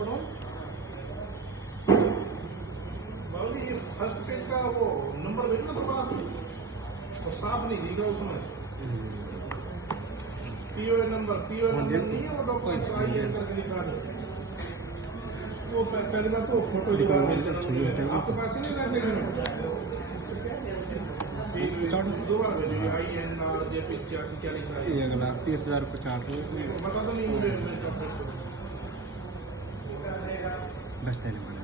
पढ़ो। बाबू जी, ये first page का वो नंबर भेजना तो बड़ा तो साफ नहीं दिख रहा उसमें। पीओए नंबर नहीं है वो डॉक्यूमेंट आई है करके दिखा दो। वो पहले बार तो फोटो दिखा दो आपके पास ही नहीं रहते घर दो बार भेजिए INR JP 86 क्या लिखा है 1,30,050 बता दो नहीं मुझे बस देने वाले